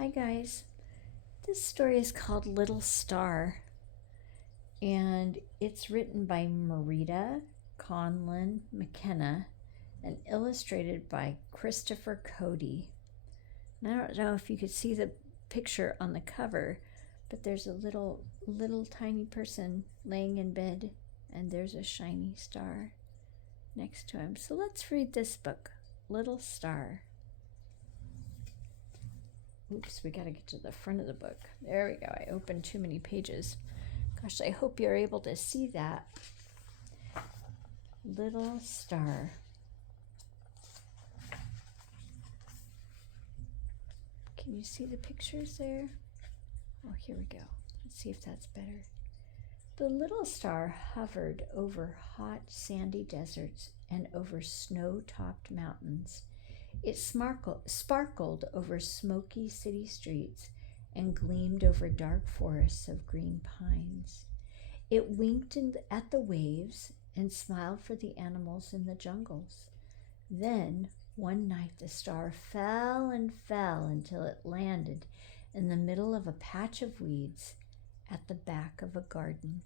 Hi guys, this story is called Little Star and it's written by Marita Conlon McKenna and illustrated by Christopher Cody. And I don't know if you could see the picture on the cover, but there's a little tiny person laying in bed and there's a shiny star next to him. So let's read this book, Little Star. Oops, we gotta get to the front of the book. There we go. I opened too many pages. Gosh, I hope you're able to see that. Little Star. Can you see the pictures there? Oh, here we go. Let's see if that's better. The little star hovered over hot, sandy deserts and over snow-topped mountains. It sparkled over smoky city streets and gleamed over dark forests of green pines. It winked at the waves and smiled for the animals in the jungles. Then, one night, the star fell and fell until it landed in the middle of a patch of weeds at the back of a garden.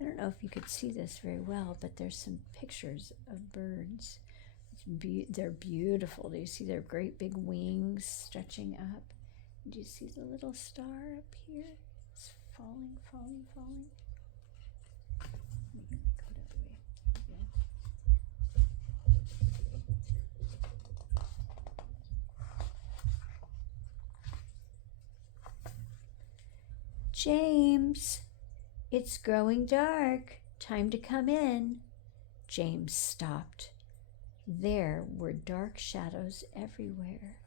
I don't know if you could see this very well, but there's some pictures of birds. They're beautiful. Do you see their great big wings stretching up? Do you see the little star up here? It's falling, falling, falling. Let me go the other way. Yeah. James, it's growing dark. Time to come in. James stopped. There were dark shadows everywhere.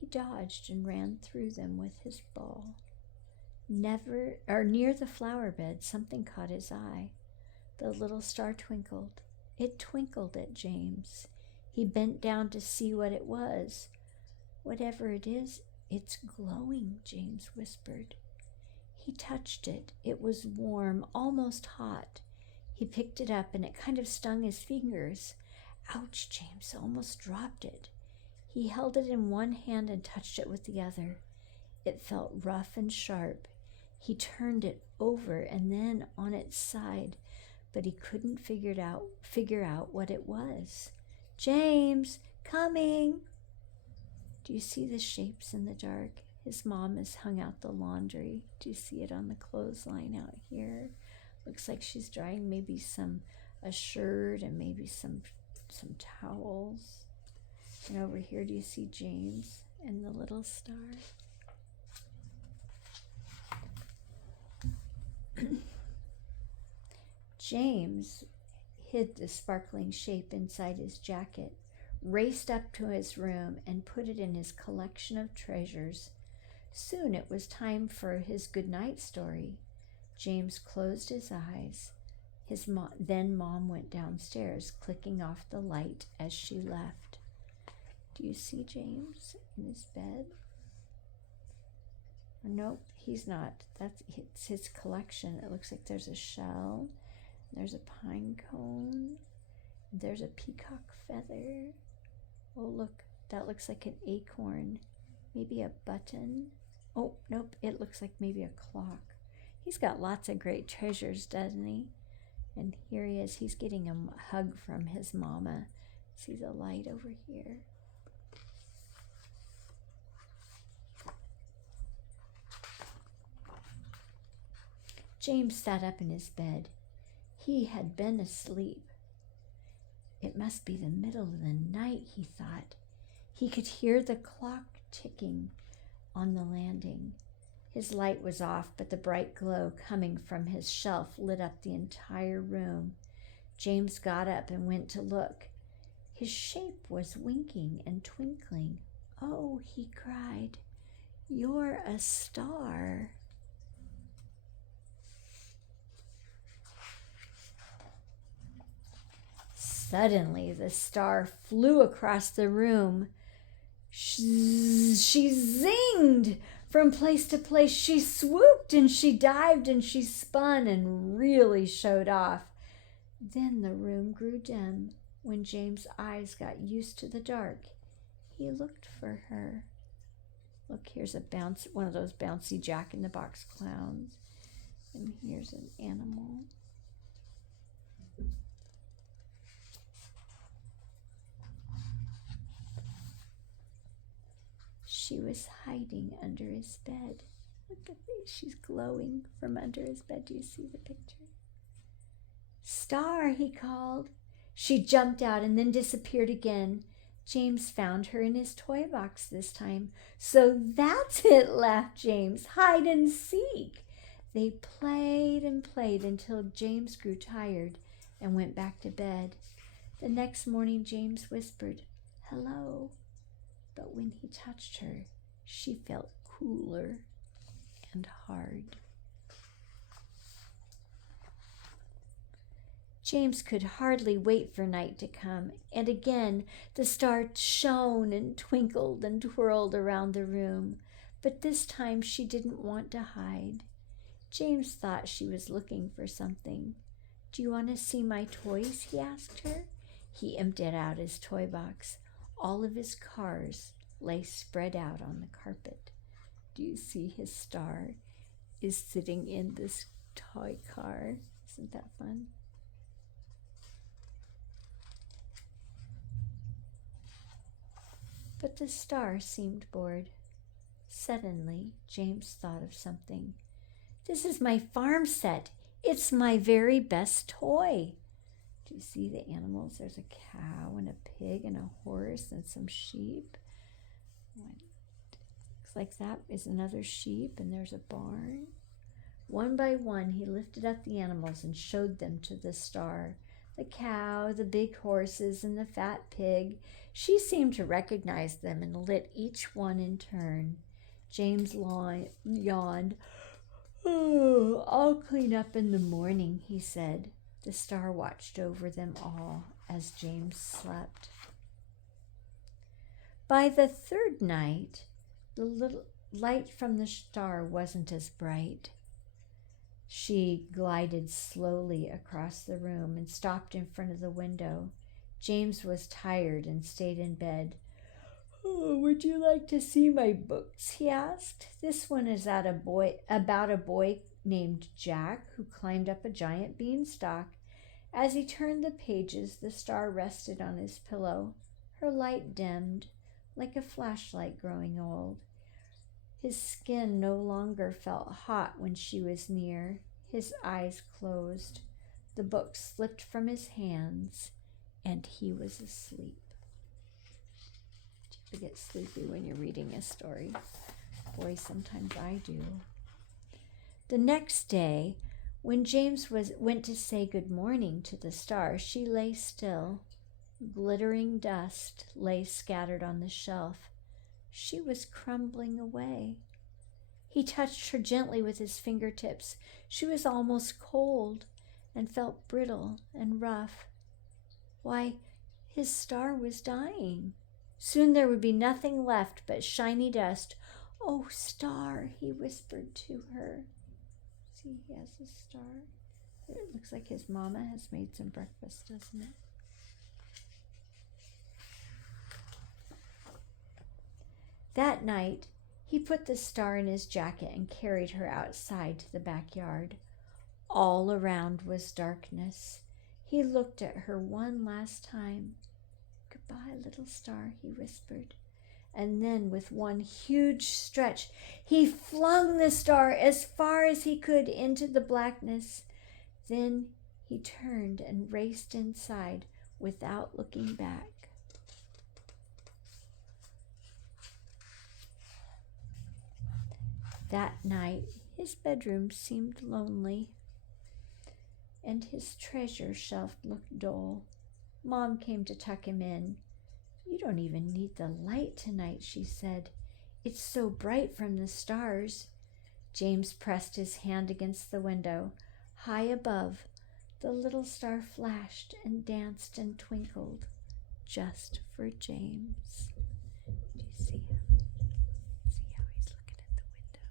He dodged and ran through them with his ball. Near the flower bed, something caught his eye. The little star twinkled. It twinkled at James. He bent down to see what it was. Whatever it is, it's glowing, James whispered. He touched it. It was warm, almost hot. He picked it up and it kind of stung his fingers. Ouch, James almost dropped it. He held it in one hand and touched it with the other. It felt rough and sharp. He turned it over and then on its side, but he couldn't figure out what it was. James, coming! Do you see the shapes in the dark? His mom has hung out the laundry. Do you see it on the clothesline out here? Looks like she's drying maybe a shirt and maybe some towels. And over here, do you see James and the little star? James hid the sparkling shape inside his jacket, raced up to his room, and put it in his collection of treasures. Soon it was time for his goodnight story. James closed his eyes. Then Mom went downstairs, clicking off the light as she left. Do you see James in his bed? Nope, he's not. It's his collection. It looks like there's a shell, there's a pine cone, there's a peacock feather. Oh, look, that looks like an acorn. Maybe a button. Oh, nope, it looks like maybe a clock. He's got lots of great treasures, doesn't he? And here he is. He's getting a hug from his mama. See the light over here? James sat up in his bed. He had been asleep. It must be the middle of the night, he thought. He could hear the clock ticking on the landing. His light was off, but the bright glow coming from his shelf lit up the entire room. James got up and went to look. His shape was winking and twinkling. Oh, he cried, "You're a star." Suddenly, the star flew across the room. She zinged from place to place. She swooped and she dived and she spun and really showed off. Then the room grew dim. When James' eyes got used to the dark, he looked for her. Look, here's one of those bouncy Jack-in-the-Box clowns. And here's an animal. She was hiding under his bed. Look at me, she's glowing from under his bed. Do you see the picture? Star, he called. She jumped out and then disappeared again. James found her in his toy box this time. So that's it, laughed James. Hide and seek. They played and played until James grew tired and went back to bed. The next morning, James whispered, "Hello." But when he touched her, she felt cooler and hard. James could hardly wait for night to come, and again the star shone and twinkled and twirled around the room. But this time she didn't want to hide. James thought she was looking for something. "Do you want to see my toys?" he asked her. He emptied out his toy box. All of his cars lay spread out on the carpet. Do you see his star is sitting in this toy car? Isn't that fun? But the star seemed bored. Suddenly, James thought of something. "This is my farm set. It's my very best toy." Do you see the animals? There's a cow and a pig and a horse and some sheep. Looks like that is another sheep, and there's a barn. One by one, he lifted up the animals and showed them to the star. The cow, the big horses, and the fat pig. She seemed to recognize them and lit each one in turn. James yawned. "Oh, I'll clean up in the morning," he said. The star watched over them all as James slept. By the third night, the little light from the star wasn't as bright. She glided slowly across the room and stopped in front of the window. James was tired and stayed in bed. "Oh, would you like to see my books?" he asked. "This one is about a boy named Jack who climbed up a giant beanstalk." As he turned the pages, the star rested on his pillow. Her light dimmed, like a flashlight growing old. His skin no longer felt hot when she was near. His eyes closed. The book slipped from his hands, and he was asleep. Do you ever get sleepy when you're reading a story? Boy, sometimes I do. The next day, when James went to say good morning to the star, she lay still. Glittering dust lay scattered on the shelf. She was crumbling away. He touched her gently with his fingertips. She was almost cold and felt brittle and rough. Why, his star was dying. Soon there would be nothing left but shiny dust. "Oh, star," he whispered to her. See, he has a star. It looks like his mama has made some breakfast, doesn't it? That night, he put the star in his jacket and carried her outside to the backyard. All around was darkness. He looked at her one last time. "Goodbye, little star," he whispered. And then, with one huge stretch, he flung the star as far as he could into the blackness. Then he turned and raced inside without looking back. That night, his bedroom seemed lonely, and his treasure shelf looked dull. Mom came to tuck him in. "You don't even need the light tonight," she said. "It's so bright from the stars." James pressed his hand against the window. High above, the little star flashed and danced and twinkled, just for James. Do you see him? See how he's looking at the window?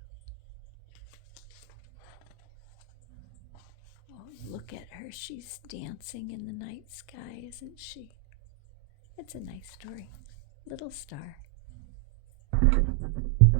Oh, look at her. She's dancing in the night sky, isn't she? It's a nice story. Little Star.